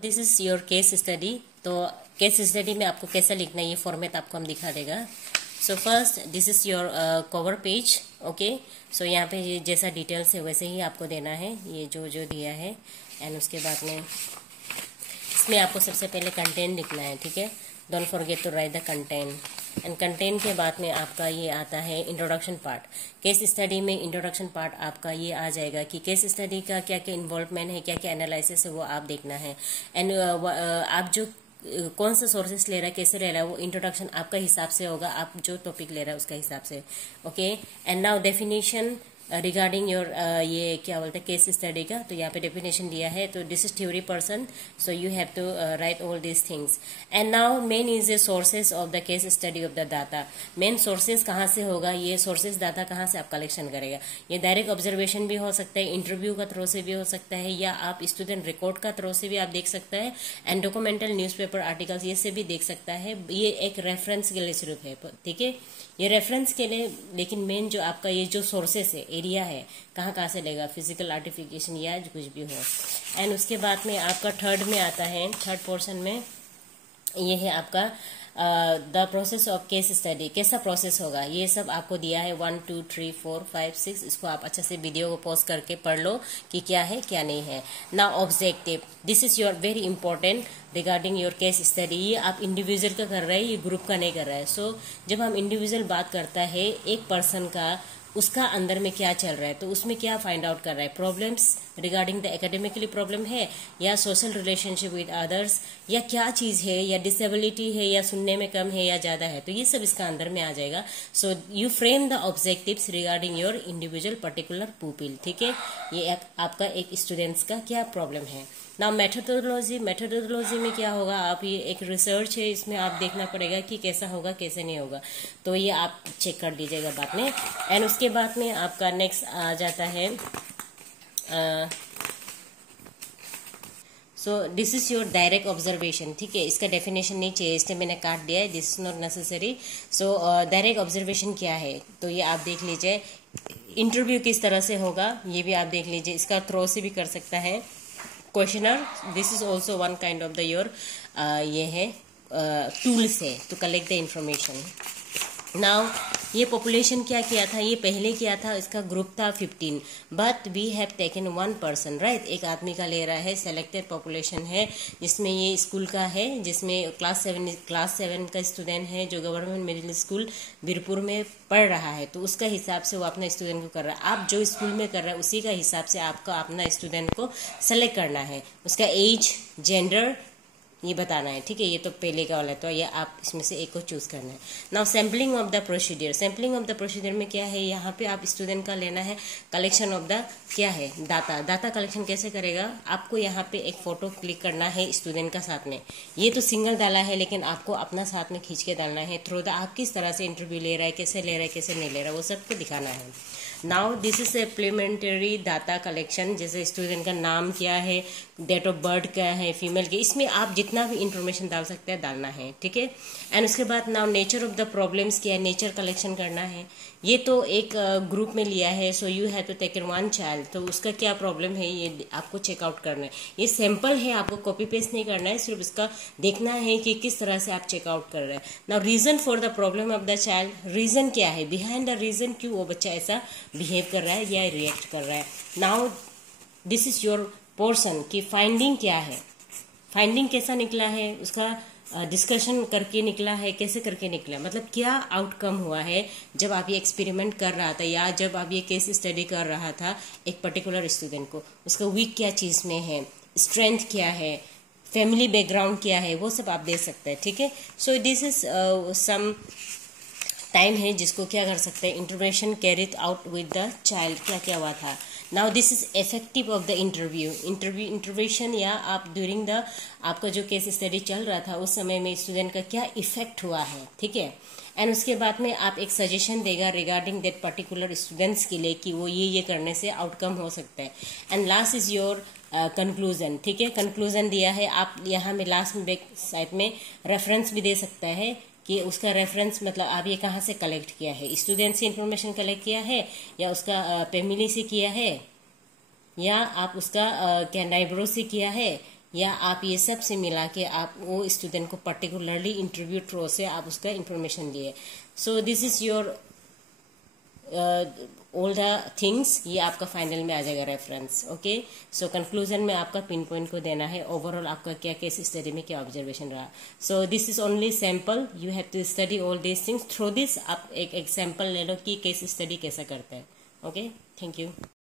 This is your case study. तो case study में आपको कैसा लिखना है ये फॉर्मेट आपको हम दिखा देगा। So first this is your cover page. Okay, so यहाँ पे ये जैसा डिटेल्स है वैसे ही आपको देना है, ये जो जो दिया है। एंड उसके बाद में इसमें आपको सबसे पहले कंटेंट लिखना है, ठीक है। Don't forget to write the content. एंड कंटेंट के बाद में आपका ये आता है इंट्रोडक्शन पार्ट। केस स्टडी में इंट्रोडक्शन पार्ट आपका ये आ जाएगा कि केस स्टडी का क्या क्या इन्वॉल्वमेंट है, क्या क्या एनालिसिस है, वो आप देखना है। एंड आप जो कौन सा सोर्सेस ले रहा है, कैसे ले रहा है, वो इंट्रोडक्शन आपका हिसाब से होगा, आप जो टॉपिक ले रहा है उसका हिसाब से। Okay, and now definition regarding your ये क्या बोलते हैं केस स्टडी का। तो यहाँ पे डेफिनेशन दिया है, तो this is theory person, so you have to write all these things. And now main is the sources of the case study of the data. Main sources कहाँ से होगा, ये सोर्सेज डाटा कहाँ से आप कलेक्शन करेगा। ये डायरेक्ट ऑब्जर्वेशन भी हो सकता है, इंटरव्यू का थ्रू से भी हो सकता है, या आप स्टूडेंट रिकॉर्ड का थ्रू से भी आप देख सकता है। एंड डॉक्यूमेंटल न्यूज़पेपर आर्टिकल्स ये से भी देख सकता है। ये एक रेफरेंस के लिए सिर्फ है, ठीक है, ये रेफरेंस के लिए। लेकिन मेन जो आपका ये जो सोर्सेस है, एरिया है, कहाँ कहाँ से लेगा, फिजिकल आर्टिफिकेशन या कुछ भी हो। एंड उसके बाद में आपका थर्ड में आता है, थर्ड पोर्शन में ये है आपका the process of case study. कैसा प्रोसेस होगा ये सब आपको दिया है, 1 2 3 4 5 6। इसको आप अच्छे से वीडियो को पॉज करके पढ़ लो कि क्या है क्या नहीं है। Now objective, this is your very important regarding your case study. ये आप इंडिविजुअल का कर रहे हैं, ये ग्रुप का नहीं कर रहा है। सो जब हम इंडिविजुअल बात करता है एक पर्सन का, उसका अंदर में क्या चल रहा है, तो उसमें क्या फाइंड आउट कर रहा है, problems regarding the academically problem है, या सोशल रिलेशनशिप विद अदर्स, या क्या चीज है, या डिसेबिलिटी है, या सुनने में कम है या ज्यादा है, तो ये सब इसका अंदर में आ जाएगा। So you frame the objectives regarding your individual particular pupil, ठीक है। ये आपका एक स्टूडेंट्स का क्या प्रॉब्लम है। नाउ मेथोडोलॉजी, मेथोडोलॉजी में क्या होगा, आप ये एक रिसर्च है, इसमें आप देखना पड़ेगा कि कैसा होगा कैसे नहीं होगा, तो ये आप चेक कर लीजिएगा बाद में। एंड उसके बाद में आपका नेक्स्ट आ जाता है, so this is your direct observation, ठीक है। इसका डेफिनेशन नहीं चाहिए, इसलिए मैंने काट दिया है, this is not necessary. So direct observation क्या है, तो ये आप देख लीजिए। इंटरव्यू किस तरह से होगा ये भी आप देख लीजिए, इसका थ्रो से भी कर सकता है। Questionnaire, this is also one kind of the your ये है टूल्स है to collect the information. Now ये पॉपुलेशन क्या किया था, ये पहले किया था, इसका ग्रुप था 15, but we have taken 1 person, right. एक आदमी का ले रहा है, सेलेक्टेड पॉपुलेशन है, जिसमें ये स्कूल का है, जिसमें क्लास 7 का स्टूडेंट है जो गवर्नमेंट मिडिल स्कूल बीरपुर में पढ़ रहा है, तो उसका हिसाब से वो अपना स्टूडेंट को कर रहा है। आप जो स्कूल में कर रहे हैं उसी का हिसाब से आपको अपना स्टूडेंट को सेलेक्ट करना है, उसका एज, जेंडर ये बताना है, ठीक है। ये तो पहले का वाला है, तो ये आप इसमें से एक को चूज करना है। Now sampling of the procedure, sampling of the procedure में क्या है, यहाँ पे आप स्टूडेंट का लेना है कलेक्शन ऑफ द क्या है, डाटा। डाटा कलेक्शन कैसे करेगा, आपको यहाँ पे एक फोटो क्लिक करना है स्टूडेंट का साथ में। ये तो सिंगल डाला है, लेकिन आपको अपना साथ में खींच के डालना है थ्रू द, आप किस तरह से इंटरव्यू ले रहा है, कैसे ले रहा है, कैसे नहीं ले रहा है, वो सबको दिखाना है। Now this is elementary data collection, जैसे स्टूडेंट का नाम क्या है, डेट ऑफ बर्थ क्या है, फीमेल के, इसमें आप जितना भी इंफॉर्मेशन डाल सकते हैं डालना है, ठीक है। एंड उसके बाद now nature of the problems क्या है, नेचर कलेक्शन करना है। ये तो एक ग्रुप में लिया है, so you have to take in 1 child, तो उसका क्या प्रॉब्लम है ये आपको चेकआउट करना है। ये सैंपल है, आपको कॉपी पेस्ट नहीं करना है, सिर्फ इसका देखना है कि किस तरह से आप चेकआउट कर रहे हैं। Now reason for the problem of the child, reason क्या है, बिहाइंड द रीजन क्यों वो बच्चा ऐसा बिहेव कर रहा है या रिएक्ट कर रहा है। Now this is your portion की फाइंडिंग क्या है, फाइंडिंग कैसा निकला है, उसका डिस्कशन करके निकला है, कैसे करके निकला, मतलब क्या आउटकम हुआ है जब आप ये एक्सपेरिमेंट कर रहा था, या जब आप ये केस स्टडी कर रहा था एक पर्टिकुलर स्टूडेंट को, उसका वीक क्या चीज में है, स्ट्रेंथ क्या है, फैमिली बैकग्राउंड क्या है, वो सब आप देख सकते हैं, ठीक है। So this is some time है जिसको क्या कर सकते हैं, intervention carried out with the child, क्या क्या हुआ था। Now this is effective of the interview, intervention या आप ड्यूरिंग द आपका जो केस स्टडी चल रहा था उस समय में स्टूडेंट का क्या इफेक्ट हुआ है, ठीक है। एंड उसके बाद में आप एक सजेशन देगा रिगार्डिंग दैट पर्टिकुलर स्टूडेंट्स के लिए कि वो ये करने से आउटकम हो सकता है। And last is your conclusion, ठीक है। कंक्लूजन दिया है, आप यहाँ में लास्ट में बैक साइड में रेफरेंस भी दे सकता है कि उसका रेफरेंस मतलब आप ये कहाँ से कलेक्ट किया है, स्टूडेंट से इंफॉर्मेशन कलेक्ट किया है, या उसका फैमिली से किया है, या आप उसका क्या नाइबरों से किया है, या आप ये सब से मिला के आप वो स्टूडेंट को पर्टिकुलरली इंटरव्यू थ्रू से आप उसका इंफॉर्मेशन दिए। सो this is your all the things, ये आपका फाइनल में आ जाएगा रेफरेंस। ओके, सो कंक्लूजन में आपका पिन पॉइंट को देना है ओवरऑल आपका क्या केस स्टडी में क्या ऑब्जर्वेशन रहा। So this is only sample, you have to study all this things through this. आप एक एग्जाम्पल ले लो कि केस स्टडी कैसा करते हैं। Okay, thank you.